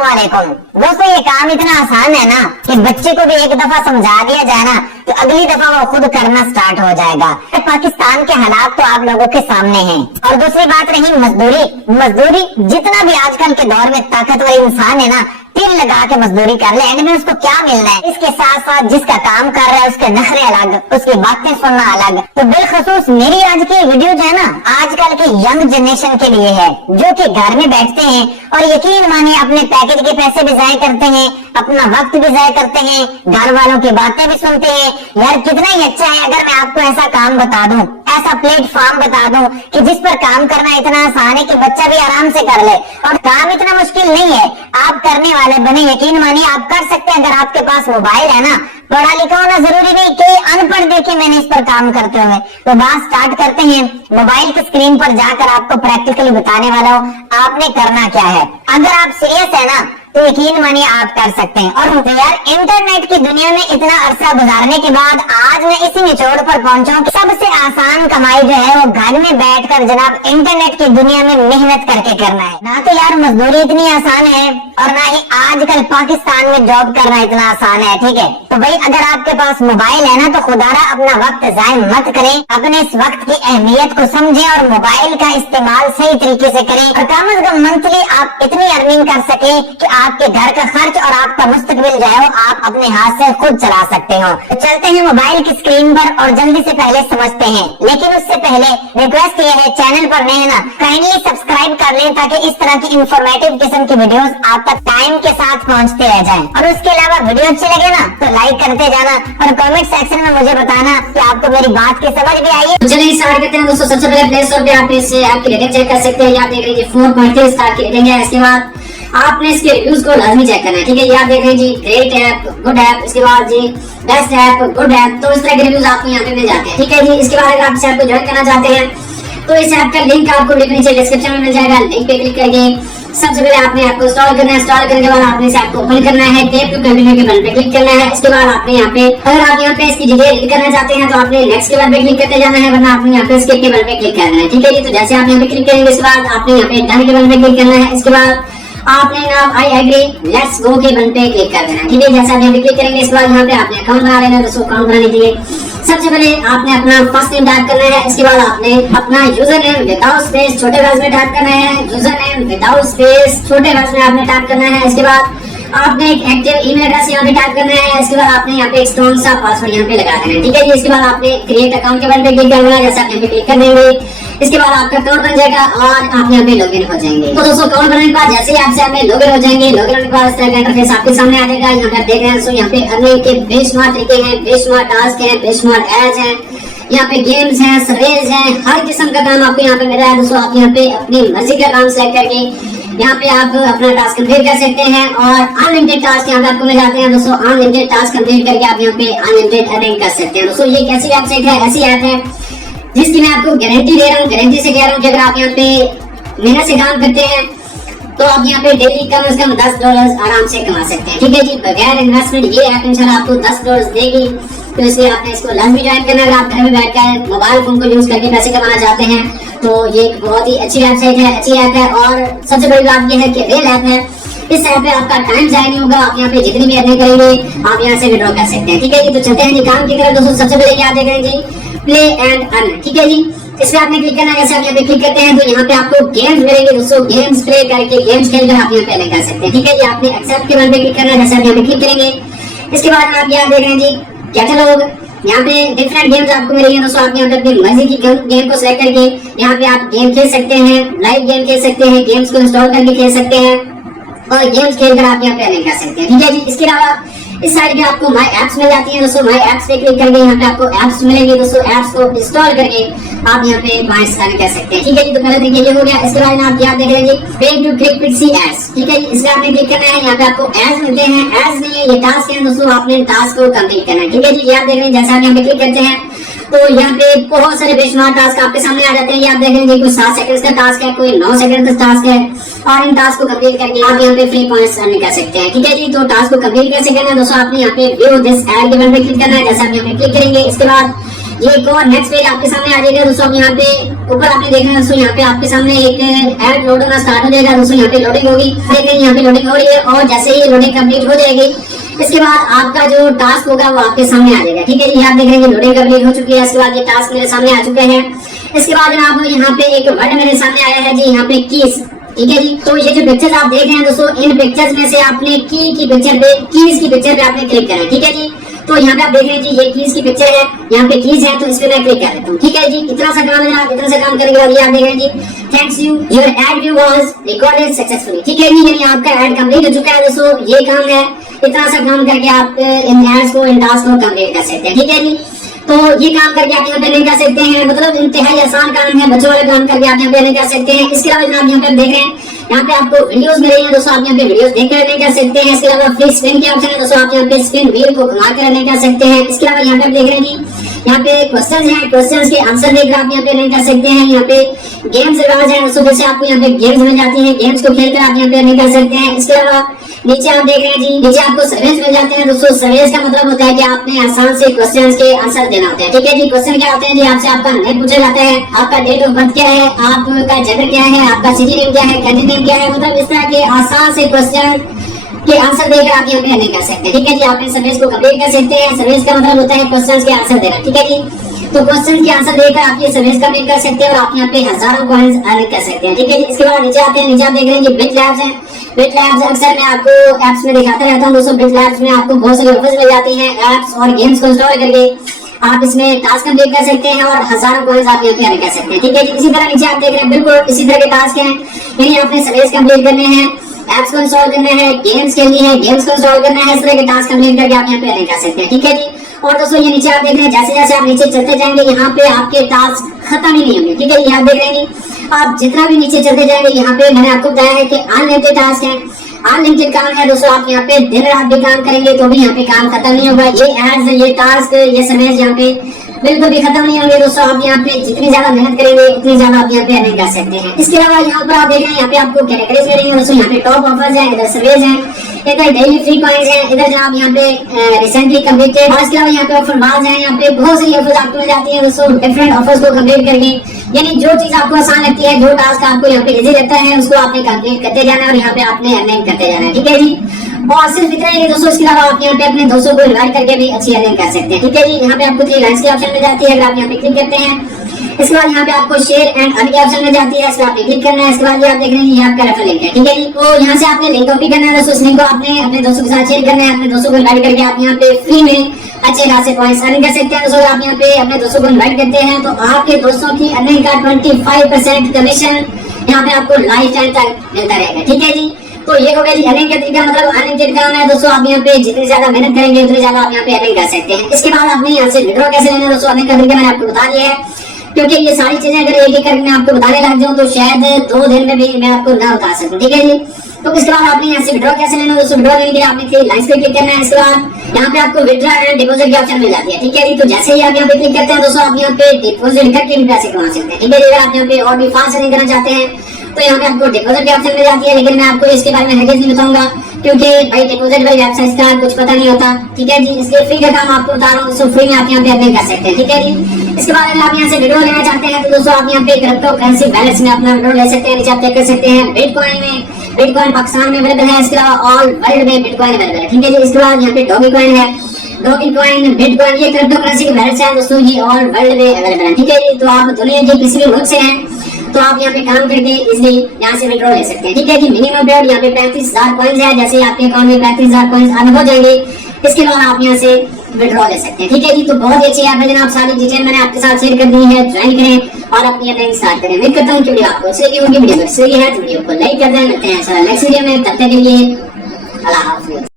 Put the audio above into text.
अस्सलामुअलैकुम। दोस्तों ये काम इतना आसान है ना कि बच्चे को भी एक दफा समझा दिया जाए ना तो अगली दफा वो खुद करना स्टार्ट हो जाएगा। पाकिस्तान के हालात तो आप लोगों के सामने हैं। और दूसरी बात रही मजदूरी जितना भी आजकल के दौर में ताकतवर इंसान है ना तिल लगा के मजदूरी कर ले, एंड में उसको क्या मिलना है। इसके साथ साथ जिसका काम कर रहा है उसके नखरे अलग, उसकी बातें सुनना अलग। तो बिलखसूस मेरी आज की वीडियो जो है ना आजकल के यंग जनरेशन के लिए है, जो कि घर में बैठते हैं और यकीन मानिए अपने पैकेज के पैसे भी जाया करते हैं, अपना वक्त भी जाया करते हैं, घर वालों की बातें भी सुनते हैं। यार कितना ही अच्छा है अगर मैं आपको ऐसा काम बता दूं, ऐसा प्लेटफॉर्म बता दूं कि जिस पर काम करना इतना आसान है कि बच्चा भी आराम से कर ले, और काम इतना मुश्किल नहीं है। आप करने वाले बने, यकीन मानिए आप कर सकते हैं अगर आपके पास मोबाइल है ना। पढ़ा लिखा होना जरूरी नहीं कि अनपढ़ देखे मैंने इस पर काम करते हुए। तो बात स्टार्ट करते हैं। मोबाइल की स्क्रीन पर जाकर आपको प्रैक्टिकली बताने वाला हूँ आपने करना क्या है। अगर आप सीरियस है ना तो यकीन मानिए आप कर सकते हैं। और यार इंटरनेट की दुनिया में इतना अरसा गुजारने के बाद आज मैं इसी निचोड़ पर पहुंचा हूं कि सबसे आसान कमाई जो है वो घर में बैठकर जनाब इंटरनेट की दुनिया में मेहनत करके करना है। ना तो यार मजदूरी इतनी आसान है और ना ही आजकल पाकिस्तान में जॉब करना इतना आसान है। ठीक है, तो भाई अगर आपके पास मोबाइल है ना तो खुदारा अपना वक्त जाया मत करें, अपने इस वक्त की अहमियत को समझें और मोबाइल का इस्तेमाल सही तरीके से करें। और कम से कम मंथली आप इतनी अर्निंग कर सके कि आपके घर का खर्च और आपका मुस्तकबिल जो है वो आप अपने हाथ से खुद चला सकते हो। तो चलते हैं मोबाइल की स्क्रीन पर और जल्दी से पहले समझते हैं। लेकिन उससे पहले रिक्वेस्ट ये है, चैनल पर नए हैं ना काइंडली सब्सक्राइब कर लें ताकि इस तरह की इंफॉर्मेटिव किस्म की वीडियोस आप तक टाइम के साथ पहुंचते रह जाएं। और उसके अलावा वीडियो अच्छी लगे ना तो लाइक करते जाना और कमेंट सेक्शन में मुझे बताना कि आपको मेरी बात की समझ भी आई है। चलिए स्टार्ट करते हैं दोस्तों। सबसे पहले प्ले स्टोर पे आप इससे आपकी रेटिंग चेक कर सकते हैं। आप देख लीजिए 4.3 स्टार की रेटिंग है। इसके बाद आपने इसके रिव्यूज को लाजमी चेक करना है। ठीक है, ये आप देख रहे हैं जी, ग्रेट ऐप, गुड ऐप, इसके बाद जी बेस्ट ऐप, गुड ऐप। तो इस तरह के रिव्यूज आपको यहाँ पे मिल जाते हैं। ठीक है जी, इसके बाद अगर आप इस ऐप को ज्वाइन करना चाहते हैं तो इस ऐप का लिंक आपको नीचे डिस्क्रिप्शन में मिल जाएगा। लिंक पे क्लिक करके सबसे पहले आपने ऐप को इंस्टॉल करना है। इंस्टॉल करने के बाद आपने इस ऐप को ओपन करना है, टैप टू कंटिन्यू के बटन पे क्लिक करना है। इसके बाद आपने यहाँ पे अगर आप यहाँ पे इसकी डिटेल रीड करना चाहते हैं तो आपने नेक्स्ट के बटन पे क्लिक करते जाना है, वरना आपने यहाँ पे स्किप के बटन पे क्लिक करना है। ठीक है जी, तो जैसे आप यहाँ पे क्लिक करेंगे इसके बाद आपने यहाँ पे डन के बटन पे क्लिक करना है। इसके बाद आपने ना आई एग्री लेट्स गो के बटन पे क्लिक कर देना है। ठीक है, जैसे आप यहाँ पे क्लिक करेंगे इसके बाद यहाँ पे आपने अकाउंट बना लेना है। दोस्तों अकाउंट बनाने के लिए सबसे पहले आपने अपना फर्स्ट नेम टाइप करना है। इसके बाद आपने अपना यूजर नेम विदाउट स्पेस छोटे वर्ड में टाइप करना है। यूजर नेम विदाउट स्पेस छोटे वर्ड में आपने टाइप करना है। इसके बाद आपने एक एक्टिव ईमेल एड्रेस यहाँ पे टाइप करना है। इसके बाद आपने यहाँ पे एक स्ट्रॉन्ग सा पासवर्ड यहाँ पे लगा देना है। ठीक है जी, इसके बाद आपने क्रिएट अकाउंट के बटन पे क्लिक करना है। जैसे आप यहाँ पे क्लिक कर देंगे इसके बाद आपका अकाउंट बन जाएगा और आप यहाँ पे लॉगिन हो जाएंगे। तो दोस्तों अकाउंट बनने के बाद जैसे ही आपसे आपने लॉगिन हो जाएंगे, लॉगिन होने के बाद इस तरह का इंटरफेस आपके सामने आ जाएगा। यहाँ पे देख रहे हैं यहाँ पे अर्निंग के बेशुमार तरीके हैं, बेशुमार टास्क हैं, बेशुमार एड्स हैं, यहाँ पे गेम्स हैं, सर्वेज हैं, हर किस्म का काम आपको यहाँ पे मिल रहा है। दोस्तों आप यहाँ पे अपनी मर्जी का काम सेलेक्ट करके यहाँ पे आप अपना टास्क कंप्लीट कर सकते हैं और अनलिमिटेड टास्क यहाँ पे आपको मिल जाते हैं। दोस्तों अनलिमिटेड टास्क कंप्लीट करके आप यहाँ पे अनलिमिटेड अर्निंग कर सकते हैं। दोस्तों ये कैसी वेबसाइट है, ऐसी ऐप है जिसकी मैं आपको गारंटी दे रहा हूँ, गारंटी से कह रहा हूँ कि अगर आप यहाँ पे मेहनत से काम करते हैं तो आप यहाँ पे डेली कम से कम $10 आराम से कमा सकते हैं। ठीक है जी, बगैर इन्वेस्टमेंट ये ऐप इंशाल्लाह आपको $10 देगी। तो इसलिए आपने इसको लाजमी ज्वाइन करना है। अगर आप घर में बैठकर मोबाइल फोन को यूज करके पैसे कमाना चाहते हैं तो ये एक बहुत ही अच्छी वेबसाइट है, अच्छी ऐप है। और सबसे बड़ी बात यह है कि रियल ऐप है। इस ऐप पे आपका टाइम जाया नहीं होगा। आप यहाँ पे जितनी भी अर्निंग करेंगे आप यहाँ से विड्रॉ कर सकते हैं। ठीक है जी, तो चलते हैं जी काम की तरफ। दोस्तों सबसे पहले क्या देख रहे हैं जी, प्ले एंड अर्न। ठीक है जी, इस पे आपने क्लिक करना है। जैसे आप यहाँ पे क्लिक करते हैं तो यहाँ पे आपको गेम्स मिलेंगे। दोस्तों गेम्स प्ले करके गेम्स खेलकर आप यहाँ पे अर्निंग कर सकते हैं। ठीक है जी, आपने एक्सेप्ट के बटन पे क्लिक करना है। जैसे आप यहाँ पे क्लिक करेंगे इसके बाद आप यहाँ देख रहे हैं जी कैटलॉग, यहाँ पे डिफरेंट गेम्स आपको मिलेंगे। दोस्तों आप यहाँ पे अपनी मर्जी की गेम को सिलेक्ट करके यहाँ पे आप गेम खेल सकते हैं, लाइव गेम खेल सकते हैं, गेम्स को इंस्टॉल करके खेल सकते हैं और गेम्स खेलकर आप यहाँ पे अर्निंग कर सकते हैं। ठीक है जी, इसके अलावा इस साइड पे आपको माय एप्स मिल जाती है। दोस्तों माय एप्स पे क्लिक करके यहाँ पे आपको एप्स मिलेंगे। दोस्तों एप्स को इंस्टॉल करके आप यहाँ पे बाय सेल कर सकते हैं। ठीक है जी, तो पहले देखिए ये हो गया। इसके बाद आप क्या देख रहे हैं जी, pay to click with see ads. ठीक है जी, इसमें आपने क्लिक करना है। यहाँ पे आपको एड्स मिलते हैं, एड्स नहीं ये टास्क है। दोस्तों आपने टास्क को कंप्लीट करना है। ठीक है जी, ये आप देख रहे हैं जैसे आप यहाँ पे क्लिक करते हैं तो यहाँ पे बहुत सारे बेशुमार टास्क आपके सामने आ जाते हैं। ये आप देख रहे हैं कोई 7 सेकंड का टास्क है, कोई 9 सेकंड का टास्क है और इन टास्क को कंप्लीट करके आप यहाँ पे फ्री पॉइंट्स अर्न कर सकते हैं। ठीक है जी, तो टास्क को कंप्लीट कैसे करना है दोस्तों, आपने यहाँ पे व्यू दिस एड के बटन पे क्लिक करना है। जैसे आप यहाँ पे क्लिक करेंगे इसके बाद ये एक और नेक्स्ट पेज आपके सामने आ जाएगा दोस्तों। अब यहाँ पे ऊपर आपने देखना है दोस्तों, यहाँ पे आपके सामने एक ऐड लोड होना स्टार्ट हो जाएगा दोस्तों। यहाँ पे लोडिंग होगी, देख रहे हैं यहाँ पे लोडिंग हो रही है, और जैसे ही लोडिंग कंप्लीट हो जाएगी इसके बाद आपका जो टास्क होगा वो आपके सामने आ जाएगा। ठीक है जी, आप देख रहे हैं लोडिंग कंप्लीट हो चुकी है। इसके बाद ये टास्क मेरे सामने आ चुके हैं। इसके बाद जनाब यहाँ पे एक वर्ड मेरे सामने आया है जी, यहाँ पे कीज। ठीक है जी, तो ये जो पिक्चर्स आप देख रहे हैं दोस्तों, इन पिक्चर्स में से आपने की पिक्चर पे, कीज की पिक्चर पे आपने क्लिक करना है। ठीक है जी, तो यहाँ पे आप देख रहे हैं जी ये कीज की पिक्चर है, यहाँ पे कीज है, तो इस पे मैं क्लिक कर देता हूँ। ठीक है जी, इतना सा काम है जनाब। इतना सा काम करने के बाद ये आप देख रहे हैं जी, thanks you your ad view was recorded successfully. ठीक है जी, यानी आपका एड कंप्लीट हो चुका है दोस्तों। ये काम है, इतना सा काम करके आप इन एड्स को, इन टास्क को कंप्लीट कर सकते हैं। ठीक है जी, तो ये काम करके आप यहाँ पे नहीं कर सकते हैं, मतलब इंतहाई आसान काम है, बच्चों वाले काम करके आप यहाँ पे नहीं कर सकते हैं। इसके अलावा जनाब यहाँ पे आप देख रहे हैं, यहाँ पे आपको वीडियोस मिल रही हैं दोस्तों, आप यहाँ पे वीडियोस देखकर नहीं कर सकते हैं। इसके अलावा फ्री स्पिन के ऑप्शन है दोस्तों, आप यहाँ पे स्पिन व्हील को घुमा कर नहीं कर सकते हैं। इसके अलावा यहाँ पे आप देख रहे हैं जी, यहाँ पे क्वेश्चन है, क्वेश्चन के आंसर देकर आप यहाँ पे नहीं कर सकते हैं। यहाँ पे गेम्स रिवाज है दोस्तों, जैसे आपको यहाँ पे गेम्स मिल जाती है, गेम्स को खेलकर आप यहाँ पे नहीं कर सकते हैं। इसके अलावा नीचे आप देख रहे हैं जी, नीचे आपको सर्वेस मिल जाते हैं दोस्तों। सर्वेस का मतलब होता है कि आपने आसान से क्वेश्चंस के आंसर देना होता है। ठीक है जी, क्वेश्चन क्या होते हैं जी, आपसे आपका नेम पूछा जाता है, आपका डेट ऑफ बर्थ क्या है, आपका जेंडर क्या है, आपका सिटी नेम क्या है, कंट्री नेम क्या है, मतलब इस तरह के आसान से क्वेश्चन के आंसर देकर आप यहाँ पे नहीं कर सकते। ठीक है जी, आप सर्विस को कंप्लीट कर सकते हैं। सर्विस का मतलब होता है क्वेश्चंस के आंसर देना। ठीक है जी, तो क्वेश्चन के आंसर देकर आप ये सर्विस कंप्लीट कर सकते हैं और आप यहाँ पे हजारों कॉइंस अर्न कर सकते हैं। ठीक है जी, इसके बाद नीचे आते हैं, नीचे आप देख रहे हैं जी बिट लैब्स है। बिट लैब्स अक्सर मैं आपको एप्स में दिखाता रहता हूँ दोस्तों। बिट लैब्स में आपको बहुत सारी ऑफर्स मिल जाती हैं, एप्स और गेम्स को इंस्टॉल करके आप इसमें टास्क कंप्लीट कर सकते हैं और हजारों कॉइंस आप यहाँ पे अर्न कर सकते हैं। ठीक है जी, इसी तरह नीचे आप देख रहे हैं बिल्कुल इसी तरह के टास्क हैं, यानी आपने सर्विस कंप्लीट करने हैं, एप्स को इंस्टॉल करना है, गेम्स खेलनी है, गेम्स को इंस्टॉल करना है, इस तरह के टास्क कंप्लीट करके आप यहाँ पे अर्न कर सकते हैं। ठीक है जी, और दोस्तों ये नीचे आप देख रहे हैं, जैसे जैसे आप नीचे चलते जाएंगे यहाँ पे आपके टास्क खत्म ही नहीं होंगे। ठीक है, यहाँ देख रहे हैं आप जितना भी नीचे चलते जाएंगे यहाँ पे मैंने आपको बताया है कि अनलिमिटेड टास्क है, अनलिमिटेड काम है दोस्तों। आप यहाँ पे दिन रात भी काम करेंगे तो भी यहाँ पे काम खत्म नहीं होगा। ये एड्स, ये टास्क, ये सर्विस यहाँ पे बिल्कुल भी खत्म नहीं होंगे दोस्तों। आप यहाँ पे जितनी ज्यादा मेहनत करेंगे उतनी ज्यादा आप यहाँ पे अर्निंग कर सकते हैं। इसके अलावा यहाँ पर आप देख रहे हैं, यहाँ पे आपको कैटेगरीज मिल रही है दोस्तों। यहाँ पे टॉप ऑफर्स है, इधर सर्विस है, इधर डेली फ्री कॉइंस है, इधर जनाब यहाँ पे रिसेंटली कंप्लीटेड, और इसके अलावा यहाँ पे ऑफर बाज है। यहाँ पे बहुत सारी ऑफर्स आपको मिल जाती है दोस्तों, डिफरेंट ऑफर्स को कंप्लीट करके, यानी जो चीज आपको आसान लगती है, जो टास्क आपको यहाँ पे इजी लगता है, उसको आपने कंप्लीट करते जाना है और यहाँ पे आपने अर्निंग करते जाना है। ठीक है जी, और सिर्फ इतना ही दोस्तों, इसके अलावा आप यहाँ पे अपने दोस्तों को इनवाइट करके भी अच्छी अर्निंग कर सकते हैं। ठीक है जी, यहाँ पे आपको 3 लाइन्स की ऑप्शन मिल जाती है, अगर आप यहाँ पे क्लिक करते हैं। इसके बाद यहाँ पे आपको शेयर एंड अर्न की ऑप्शन मिल जाती है, इस पर आपने क्लिक करना है। इसके बाद ये आप देख रहे हैं, ये आपका रेफर लिंक है। ठीक है जी, तो यहाँ से आपने लिंक कॉपी करना है दोस्तों, इस लिंक को आपने अपने दोस्तों के साथ शेयर करना है, अपने दोस्तों को इनवाइट करके आप यहाँ पे फ्री में अच्छे खासे पॉइंट्स अर्न कर सकते हैं दोस्तों। आप यहाँ पे अपने दोस्तों को इनवाइट करते हैं तो आपके दोस्तों की अर्निंग का 25% कमीशन यहाँ पे आपको लाइफ टाइम तक मिलता रहेगा। ठीक है जी, तो ये हो गया जी अर्निंग का तरीका, मतलब अनलिमिटेड काम है दोस्तों। आप यहाँ पे जितनी ज्यादा मेहनत करेंगे उतनी ज्यादा आप यहाँ पे अर्निंग कर सकते हैं। इसके बाद आपने यहाँ से विड्रॉ कैसे लेना है दोस्तों, अर्निंग का तरीका मैंने आपको बता दिया है, क्योंकि ये सारी चीजें अगर एक एक करके मैं आपको बताने लग जाऊँ तो शायद 2 दिन में भी मैं आपको ना बता सकूं। ठीक है जी, तो इसके बाद आपने यहाँ से विड्रॉ कैसे लेना है दोस्तों, विड्रॉ लेने के लिए आपने 3 लाइन्स पे क्लिक करना है। इसके बाद यहाँ पे आपको विड्रॉ एंड डिपॉजिट की ऑप्शन मिल जाती है। ठीक है जी, तो जैसे ही आप यहाँ पे क्लिक करते हैं दोस्तों, आप यहाँ पे डिपॉजिट करके भी पैसे कमा सकते हैं। ठीक है जी, अगर आप यहाँ पे और भी फास्ट अर्निंग करना चाहते हैं तो यहाँ पे आपको डिपॉजिट की ऑप्शन मिल जाती है, लेकिन मैं आपको इसके बारे में हरगिज़ नहीं बताऊंगा, क्योंकि भाई डिपॉजिट वाली वेबसाइट का कुछ पता नहीं होता। ठीक है जी, इसलिए फ्री का काम आपको बता रहा हूँ, सो फ्री में आप यहाँ पे अर्निंग कर सकते हैं। ठीक है जी, इसके बाद अगर आप यहाँ से विड्रॉ लेना चाहते हैं तो दोस्तों आप यहाँ पे क्रिप्टो करेंसी वैलेट्स में अपना विड्रॉ ले सकते हैं। नीचे आप चेक कर सकते हैं, बिटकॉइन में, बिटकॉइन पाकिस्तान में अवेलेबल है, इसके अलावा ऑल वर्ल्ड में बिटकॉइन अवेलेबल है। ठीक है जी, इसके बाद यहाँ पे डॉगी कॉइन है, डॉगी कॉइन, बिटकॉइन, ये क्रिप्टो करेंसी की वैलेट्स हैं दोस्तों, ये ऑल वर्ल्ड में अवेलेबल है। ठीक है जी, तो आप दुनिया के किसी भी मुल्क से हैं तो आप यहाँ पे काम करके इसलिए यहाँ से विड्रॉ ले सकते हैं। ठीक है जी, मिनिमम पेड यहाँ पे 35,000 कॉइंस है, जैसे आपके अकाउंट में 35,000 कॉइंस अर्न हो जाएंगे इसके बाद आप यहाँ से विड्रॉ ले सकते हैं। ठीक है जी, तो बहुत ही अच्छी ऐप है जनाब, सारी डिटेल मैंने आपके साथ शेयर कर दी है, ज्वाइन करें और अपनी अर्निंग स्टार्ट करें। उम्मीद करता हूँ कि वीडियो आपको अच्छी लगी होगी। वीडियो अच्छी लगी है तो वीडियो को लाइक कर दें। मिलते हैं नेक्स्ट वीडियो में, तब तक के लिए अल्लाह हाफिज़।